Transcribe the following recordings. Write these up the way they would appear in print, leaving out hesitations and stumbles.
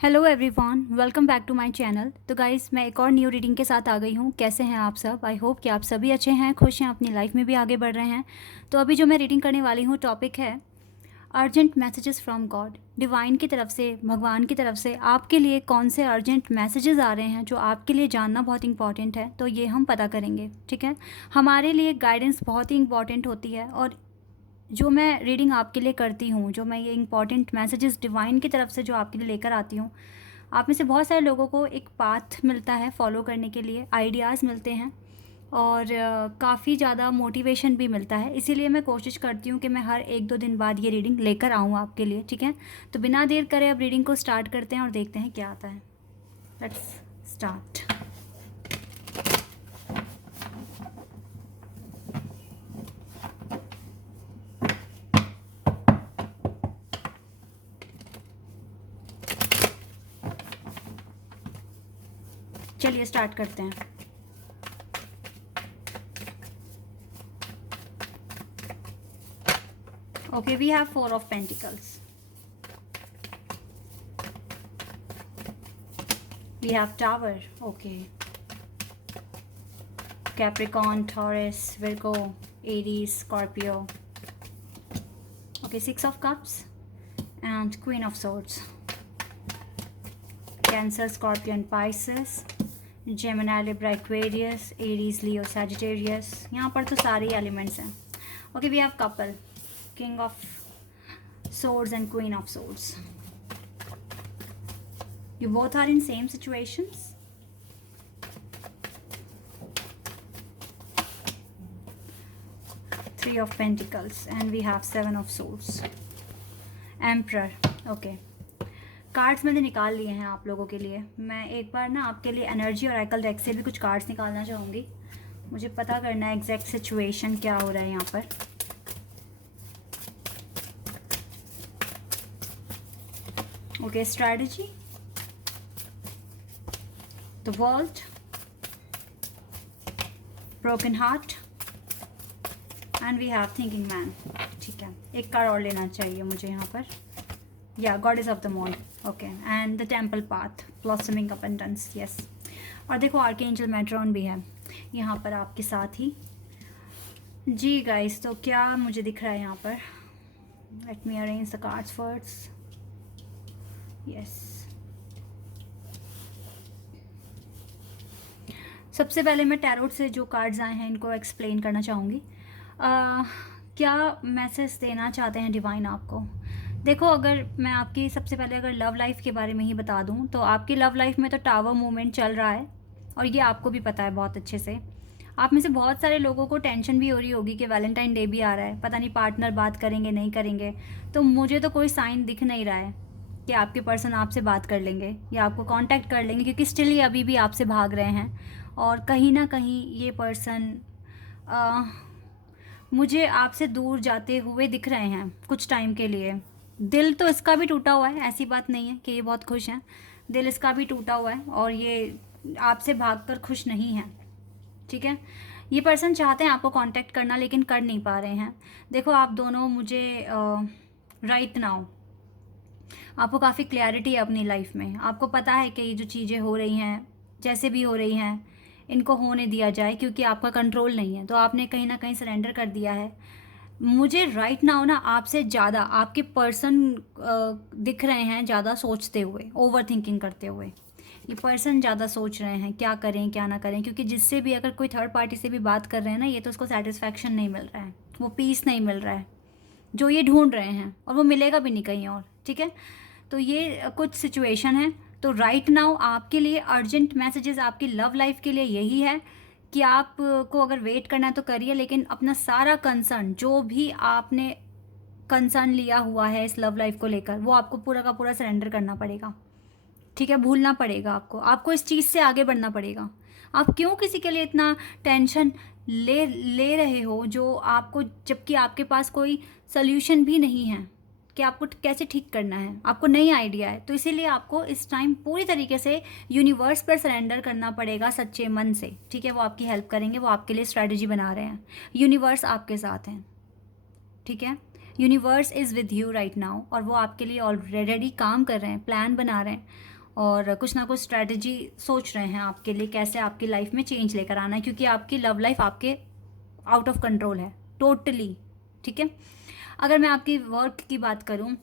Hello everyone, welcome back to my channel. तो guys, मैं एक और न्यू रीडिंग के साथ आ गई हूँ। कैसे हैं आप सब? आई होप कि आप सभी अच्छे हैं, खुश हैं, अपनी लाइफ में भी आगे बढ़ रहे हैं। तो अभी जो मैं रीडिंग करने वाली हूँ, टॉपिक है urgent messages from God. Divine की तरफ से, भगवान की तरफ से आपके लिए कौन से अर्जेंट मैसेजेस आ रहे हैं जो आपके लिए जानना बहुत इंपॉर्टेंट है, तो ये हम पता करेंगे। ठीक है, हमारे लिए गाइडेंस बहुत ही इंपॉर्टेंट होती है। और जो मैं रीडिंग आपके लिए करती हूँ, जो मैं ये इंपॉर्टेंट मैसेजेस डिवाइन की तरफ से जो आपके लिए लेकर आती हूँ, आप में से बहुत सारे लोगों को एक पाथ मिलता है फॉलो करने के लिए, आइडियाज़ मिलते हैं और काफ़ी ज़्यादा मोटिवेशन भी मिलता है। इसीलिए मैं कोशिश करती हूँ कि मैं हर एक दो दिन बाद ये रीडिंग लेकर आऊँ आपके लिए। ठीक है, तो बिना देर करे अब रीडिंग को स्टार्ट करते हैं और देखते हैं क्या आता है। Let's start. चलिए स्टार्ट करते हैं। Okay, we have 4 of Pentacles. We have Tower. Okay. Capricorn, Taurus, Virgo, Aries, Scorpio. Okay, 6 of Cups and Queen of Swords. Cancer, Scorpion, Pisces, Gemini, Libra, Aquarius, Aries, Leo, Sagittarius. यहाँ पर तो सारे elements हैं। Okay, we have couple, king of swords and queen of swords. You both are in same situations. Three of Pentacles and we have 7 of Swords. Emperor. Okay, cards मैंने निकाल लिए हैं आप लोगों के लिए। मैं एक बार ना आपके लिए एनर्जी और आइकल डेक से भी कुछ कार्ड्स निकालना चाहूँगी। मुझे पता करना है एग्जैक्ट सिचुएशन क्या हो रहा है यहाँ पर। Okay, strategy, the world, broken heart and we have thinking man. ठीक है, एक कार्ड और लेना चाहिए मुझे यहाँ पर। या goddess of the moon. Okay, and the temple path, blossoming abundance. Yes, और देखो आर्कएंजल मेट्रॉन भी है यहाँ पर आपके साथ ही। जी गाइस, तो क्या मुझे दिख रहा है यहाँ पर? Let me arrange the cards first. Yes, सबसे पहले मैं टैरोट से जो कार्ड्स आए हैं इनको एक्सप्लेन करना चाहूँगी। क्या मैसेज देना चाहते हैं डिवाइन आपको? देखो, अगर मैं आपकी सबसे पहले अगर लव लाइफ के बारे में ही बता दूं तो आपकी लव लाइफ में तो टावर मूवमेंट चल रहा है और ये आपको भी पता है बहुत अच्छे से। आप में से बहुत सारे लोगों को टेंशन भी हो रही होगी कि वैलेंटाइन डे भी आ रहा है, पता नहीं पार्टनर बात करेंगे नहीं करेंगे। तो मुझे तो कोई साइन दिख नहीं रहा है कि आपके पर्सन आपसे बात कर लेंगे या आपको कांटेक्ट कर लेंगे, क्योंकि स्टिल ये अभी भी आपसे भाग रहे हैं। और कहीं ना कहीं ये पर्सन मुझे आपसे दूर जाते हुए दिख रहे हैं कुछ टाइम के लिए। दिल तो इसका भी टूटा हुआ है, ऐसी बात नहीं है कि ये बहुत खुश हैं। दिल इसका भी टूटा हुआ है और ये आपसे भागकर खुश नहीं है। ठीक है, ये पर्सन चाहते हैं आपको कांटेक्ट करना लेकिन कर नहीं पा रहे हैं। देखो, आप दोनों मुझे राइट नाउ आपको काफ़ी क्लैरिटी है अपनी लाइफ में। आपको पता है कि ये जो चीज़ें हो रही हैं, जैसे भी हो रही हैं, इनको होने दिया जाए क्योंकि आपका कंट्रोल नहीं है। तो आपने कहीं ना कहीं सरेंडर कर दिया है। मुझे राइट नाउ ना आपसे ज़्यादा आपके पर्सन दिख रहे हैं ज़्यादा सोचते हुए, ओवर थिंकिंग करते हुए। ये पर्सन ज़्यादा सोच रहे हैं क्या करें क्या ना करें, क्योंकि जिससे भी अगर कोई थर्ड पार्टी से भी बात कर रहे हैं ना, ये तो उसको सेटिस्फैक्शन नहीं मिल रहा है, वो पीस नहीं मिल रहा है जो ये ढूंढ रहे हैं, और वो मिलेगा भी नहीं कहीं और। ठीक है, तो ये कुछ सिचुएशन है। तो राइट नाउ आपके लिए अर्जेंट मैसेजेस आपकी लव लाइफ के लिए यही है कि आपको अगर वेट करना है तो करिए, लेकिन अपना सारा कंसर्न, जो भी आपने कंसर्न लिया हुआ है इस लव लाइफ को लेकर, वो आपको पूरा का पूरा सरेंडर करना पड़ेगा। ठीक है, भूलना पड़ेगा आपको इस चीज़ से आगे बढ़ना पड़ेगा। आप क्यों किसी के लिए इतना टेंशन ले रहे हो जो आपको, जबकि आपके पास कोई सल्यूशन भी नहीं है कि आपको कैसे ठीक करना है, आपको नई आइडिया है। तो इसीलिए आपको इस टाइम पूरी तरीके से यूनिवर्स पर सरेंडर करना पड़ेगा सच्चे मन से। ठीक है, वो आपकी हेल्प करेंगे, वो आपके लिए स्ट्रैटेजी बना रहे हैं, यूनिवर्स आपके साथ हैं। ठीक है, universe is with you right now, और वो आपके लिए ऑलरेडी काम कर रहे हैं, प्लान बना रहे हैं और कुछ ना कुछ स्ट्रैटेजी सोच रहे हैं आपके लिए, कैसे आपकी लाइफ में चेंज लेकर आना है, क्योंकि आपकी लव लाइफ आपके आउट ऑफ कंट्रोल है टोटली। ठीक है, अगर मैं आपकी वर्क की बात करूं,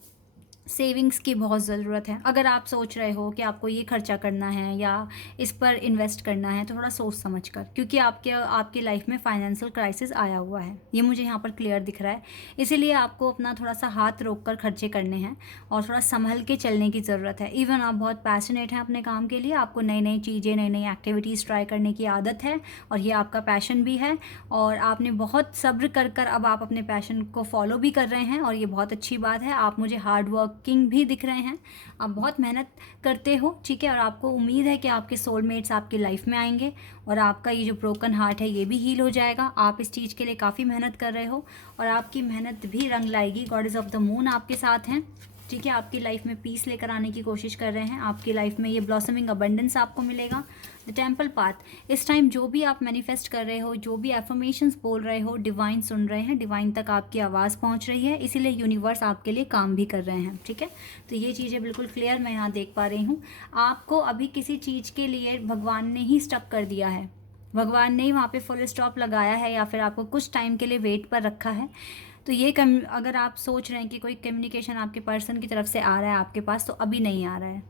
सेविंग्स की बहुत ज़रूरत है। अगर आप सोच रहे हो कि आपको ये खर्चा करना है या इस पर इन्वेस्ट करना है, तो थोड़ा सोच समझ कर, क्योंकि आपकी लाइफ में फाइनेंशियल क्राइसिस आया हुआ है, ये मुझे यहाँ पर क्लियर दिख रहा है। इसीलिए आपको अपना थोड़ा सा हाथ रोक कर खर्चे करने हैं और थोड़ा संभल के चलने की ज़रूरत है। इवन आप बहुत पैशनेट हैं अपने काम के लिए, आपको नई नई चीज़ें, नई नई एक्टिविटीज़ ट्राई करने की आदत है और ये आपका पैशन भी है, और आपने बहुत सब्र कर कर अब आप अपने पैशन को फॉलो भी कर रहे हैं, और ये बहुत अच्छी बात है। आप मुझे हार्ड वर्किंग भी दिख रहे हैं, आप बहुत मेहनत करते हो। ठीक है, और आपको उम्मीद है कि आपके सोलमेट्स आपकी लाइफ में आएंगे और आपका ये जो ब्रोकन हार्ट है ये भी हील हो जाएगा। आप इस चीज़ के लिए काफ़ी मेहनत कर रहे हो और आपकी मेहनत भी रंग लाएगी। गॉडेस ऑफ द मून आपके साथ हैं। ठीक है, आपकी लाइफ में पीस लेकर आने की कोशिश कर रहे हैं। आपकी लाइफ में ये ब्लॉसमिंग अबंडेंस आपको मिलेगा। द टेम्पल पाथ, इस टाइम जो भी आप मैनिफेस्ट कर रहे हो, जो भी एफर्मेशंस बोल रहे हो, डिवाइन सुन रहे हैं, डिवाइन तक आपकी आवाज़ पहुंच रही है, इसीलिए यूनिवर्स आपके लिए काम भी कर रहे हैं। ठीक है, तो ये चीज़ें बिल्कुल क्लियर मैं यहाँ देख पा रही हूँ। आपको अभी किसी चीज़ के लिए भगवान ने ही स्टक कर दिया है, भगवान ने ही वहाँ पे फुल स्टॉप लगाया है, या फिर आपको कुछ टाइम के लिए वेट पर रखा है। तो ये अगर आप सोच रहे हैं कि कोई कम्युनिकेशन आपके पर्सन की तरफ से आ रहा है आपके पास, तो अभी नहीं आ रहा है,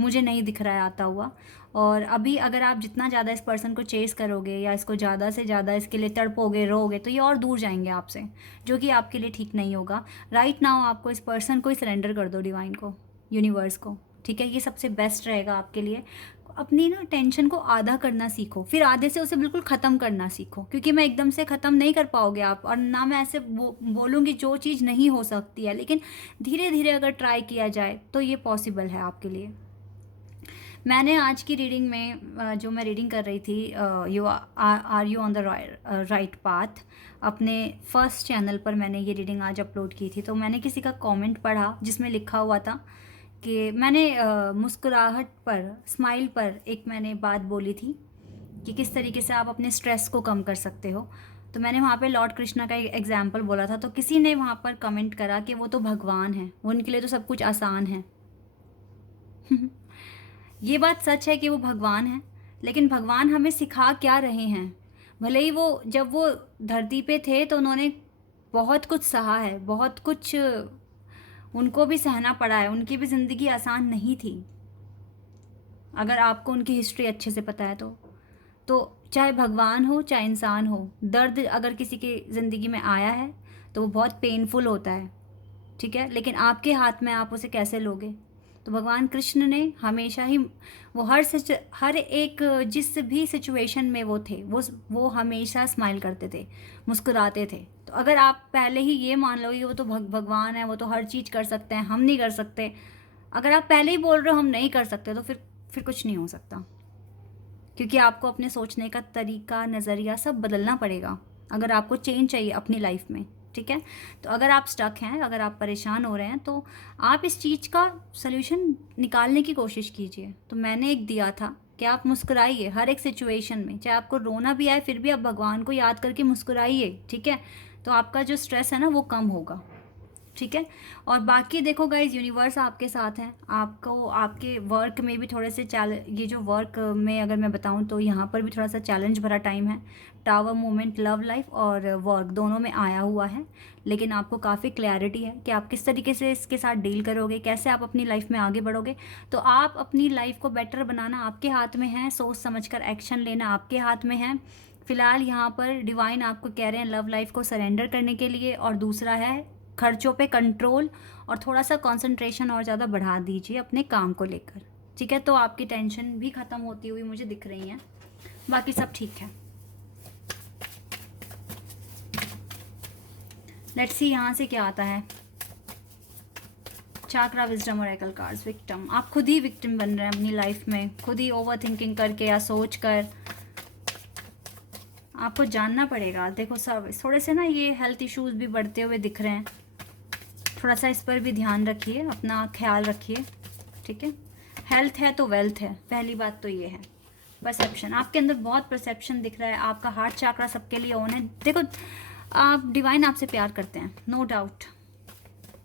मुझे नहीं दिख रहा है आता हुआ। और अभी अगर आप जितना ज़्यादा इस पर्सन को चेस करोगे या इसको ज़्यादा से ज़्यादा इसके लिए तड़पोगे, रोगे, तो ये और दूर जाएंगे आपसे, जो कि आपके लिए ठीक नहीं होगा। राइट नाउ आपको इस पर्सन को ही सरेंडर कर दो, डिवाइन को, यूनिवर्स को। ठीक है, ये सबसे बेस्ट रहेगा आपके लिए। अपनी ना टेंशन को आधा करना सीखो, फिर आधे से उसे बिल्कुल ख़त्म करना सीखो, क्योंकि मैं एकदम से ख़त्म नहीं कर पाओगे आप, और ना मैं ऐसे बोलूँगी जो चीज़ नहीं हो सकती है, लेकिन धीरे धीरे अगर ट्राई किया जाए तो ये पॉसिबल है आपके लिए। मैंने आज की रीडिंग में जो मैं रीडिंग कर रही थी, you are you on the right path, अपने फर्स्ट चैनल पर मैंने ये रीडिंग आज अपलोड की थी। तो मैंने किसी का कमेंट पढ़ा जिसमें लिखा हुआ था कि मैंने मुस्कुराहट पर, स्माइल पर एक मैंने बात बोली थी कि किस तरीके से आप अपने स्ट्रेस को कम कर सकते हो। तो मैंने वहाँ पे लॉर्ड कृष्णा का एक एग्जाम्पल बोला था। तो किसी ने वहाँ पर कमेंट करा कि वो तो भगवान है, उनके लिए तो सब कुछ आसान है। ये बात सच है कि वो भगवान हैं, लेकिन भगवान हमें सिखा क्या रहे हैं? भले ही जब वो धरती पे थे तो उन्होंने बहुत कुछ सहा है, बहुत कुछ उनको भी सहना पड़ा है, उनकी भी ज़िंदगी आसान नहीं थी। अगर आपको उनकी हिस्ट्री अच्छे से पता है तो चाहे भगवान हो चाहे इंसान हो, दर्द अगर किसी की ज़िंदगी में आया है तो वो बहुत पेनफुल होता है। ठीक है, लेकिन आपके हाथ में आप उसे कैसे लोगे? तो भगवान कृष्ण ने हमेशा ही वो हर एक जिस भी सिचुएशन में वो थे, वो हमेशा स्माइल करते थे, मुस्कुराते थे। तो अगर आप पहले ही ये मान लो कि वो तो भगवान है, वो तो हर चीज़ कर सकते हैं, हम नहीं कर सकते, अगर आप पहले ही बोल रहे हो हम नहीं कर सकते, तो फिर कुछ नहीं हो सकता, क्योंकि आपको अपने सोचने का तरीका, नज़रिया सब बदलना पड़ेगा अगर आपको चेंज चाहिए अपनी लाइफ में। ठीक है, तो अगर आप स्टक हैं, अगर आप परेशान हो रहे हैं, तो आप इस चीज़ का सल्यूशन निकालने की कोशिश कीजिए। तो मैंने एक दिया था कि आप मुस्कुराइए हर एक सिचुएशन में, चाहे आपको रोना भी आए फिर भी आप भगवान को याद करके मुस्कुराइए। ठीक है, तो आपका जो स्ट्रेस है ना वो कम होगा। ठीक है, और बाकी देखो गाइज, यूनिवर्स आपके साथ हैं। आपको आपके वर्क में भी थोड़े से ये जो वर्क में अगर मैं बताऊं तो यहाँ पर भी थोड़ा सा चैलेंज भरा टाइम है। टावर मूवमेंट लव लाइफ और वर्क दोनों में आया हुआ है, लेकिन आपको काफ़ी क्लैरिटी है कि आप किस तरीके से इसके साथ डील करोगे, कैसे आप अपनी लाइफ में आगे बढ़ोगे। तो आप अपनी लाइफ को बेटर बनाना आपके हाथ में है, सोच समझकर एक्शन लेना आपके हाथ में है। फिलहाल यहाँ पर डिवाइन आपको कह रहे हैं लव लाइफ को सरेंडर करने के लिए, और दूसरा है खर्चों पे कंट्रोल, और थोड़ा सा कंसंट्रेशन और ज़्यादा बढ़ा दीजिए अपने काम को लेकर। ठीक है, तो आपकी टेंशन भी ख़त्म होती हुई मुझे दिख रही है, बाकी सब ठीक है। लेट्स सी यहाँ से क्या आता है। चाक्रा, विजडम और एकल कार्ड्स। विक्टिम, आप खुद ही विक्टिम बन रहे हैं अपनी लाइफ में, खुद ही ओवर थिंकिंग करके या सोच कर। आपको जानना पड़ेगा। देखो सब थोड़े से ना ये हेल्थ इश्यूज भी बढ़ते हुए दिख रहे हैं, थोड़ा सा इस पर भी ध्यान रखिए, अपना ख्याल रखिए। ठीक है, हेल्थ है तो वेल्थ है, पहली बात तो ये है। परसेप्शन, आपके अंदर बहुत परसेप्शन दिख रहा है, आपका हार्ट चाक्रा सबके लिए ऑन है। देखो आप डिवाइन आपसे प्यार करते हैं, नो डाउट,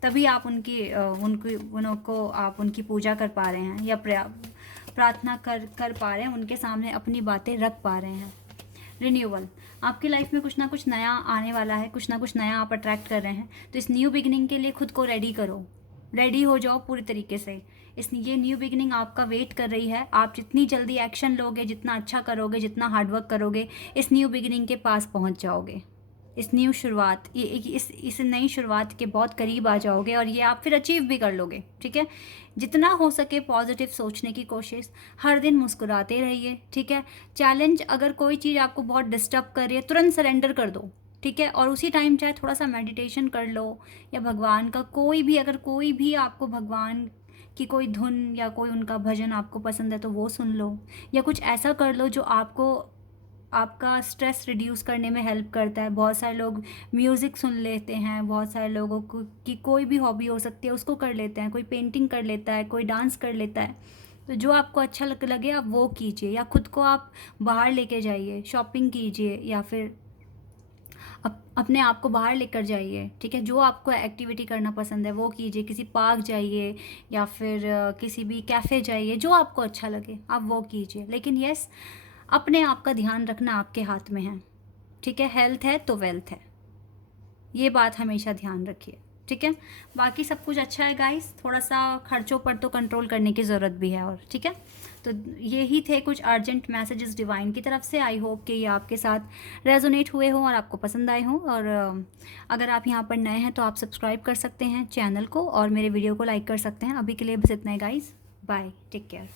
तभी आप उनको आप उनकी पूजा कर पा रहे हैं या प्रार्थना कर पा रहे हैं, उनके सामने अपनी बातें रख पा रहे हैं। रिन्यूअल, आपकी लाइफ में कुछ ना कुछ नया आने वाला है, कुछ ना कुछ नया आप अट्रैक्ट कर रहे हैं, तो इस न्यू बिगिनिंग के लिए खुद को रेडी करो, रेडी हो जाओ पूरी तरीके से। ये न्यू बिगिनिंग आपका वेट कर रही है। आप जितनी जल्दी एक्शन लोगे, जितना अच्छा करोगे, जितना हार्डवर्क करोगे, इस न्यू बिगिनिंग के पास पहुंच जाओगे। इस न्यू शुरुआत, इस नई शुरुआत के बहुत करीब आ जाओगे और ये आप फिर अचीव भी कर लोगे। ठीक है, जितना हो सके पॉजिटिव सोचने की कोशिश, हर दिन मुस्कुराते रहिए। ठीक है, चैलेंज, अगर कोई चीज़ आपको बहुत डिस्टर्ब कर रही है, तुरंत सरेंडर कर दो। ठीक है, और उसी टाइम चाहे थोड़ा सा मेडिटेशन कर लो, या भगवान का अगर कोई भी आपको भगवान की कोई धुन या कोई उनका भजन आपको पसंद है तो वो सुन लो, या कुछ ऐसा कर लो जो आपका स्ट्रेस रिड्यूस करने में हेल्प करता है। बहुत सारे लोग म्यूज़िक सुन लेते हैं, बहुत सारे लोगों को की कोई भी हॉबी हो सकती है उसको कर लेते हैं, कोई पेंटिंग कर लेता है, कोई डांस कर लेता है। तो जो आपको अच्छा लगे आप वो कीजिए, या खुद को आप बाहर लेके जाइए, शॉपिंग कीजिए, या फिर अपने आप को बाहर लेकर जाइए। ठीक है, जो आपको एक्टिविटी करना पसंद है वो कीजिए, किसी पार्क जाइए या फिर किसी भी कैफ़े जाइए, जो आपको अच्छा लगे आप वो कीजिए। लेकिन यस, अपने आप का ध्यान रखना आपके हाथ में है। ठीक है, हेल्थ है तो वेल्थ है, ये बात हमेशा ध्यान रखिए। ठीक है, बाकी सब कुछ अच्छा है गाइस, थोड़ा सा खर्चों पर तो कंट्रोल करने की ज़रूरत भी है। और ठीक है, तो यही थे कुछ अर्जेंट मैसेजेस डिवाइन की तरफ से। आई होप कि ये आपके साथ रेजोनेट हुए हों और आपको पसंद आए हों। और अगर आप यहाँ पर नए हैं तो आप सब्सक्राइब कर सकते हैं चैनल को और मेरे वीडियो को लाइक कर सकते हैं। अभी के लिए बस इतना ही गाइस, बाय, टेक केयर।